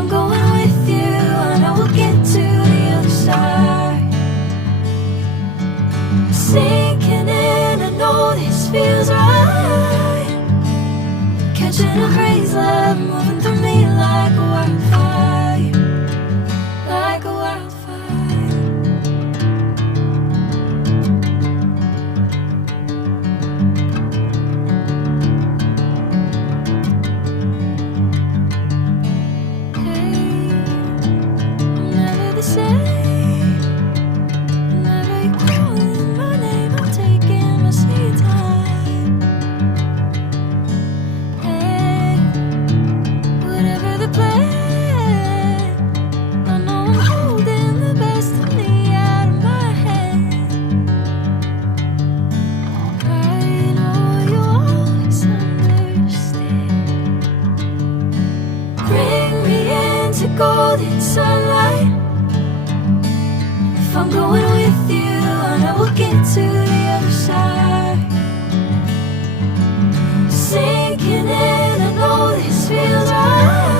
I'm going with you, I know we'll get to the other side. Sinking in, I know this feels right. Catching a breeze, love moving through me like a wildfire, like a wildfire. Hey, I'm never the same. Whenever you're calling my name, I'm taking my sweet time. Hey, whatever the plan, I know I'm holding the best of me out of my hand. I know you'll always understand. Bring me into golden sunlight. If I'm going with you, I know we'll get to the other side. Sinking in, I know this feels right.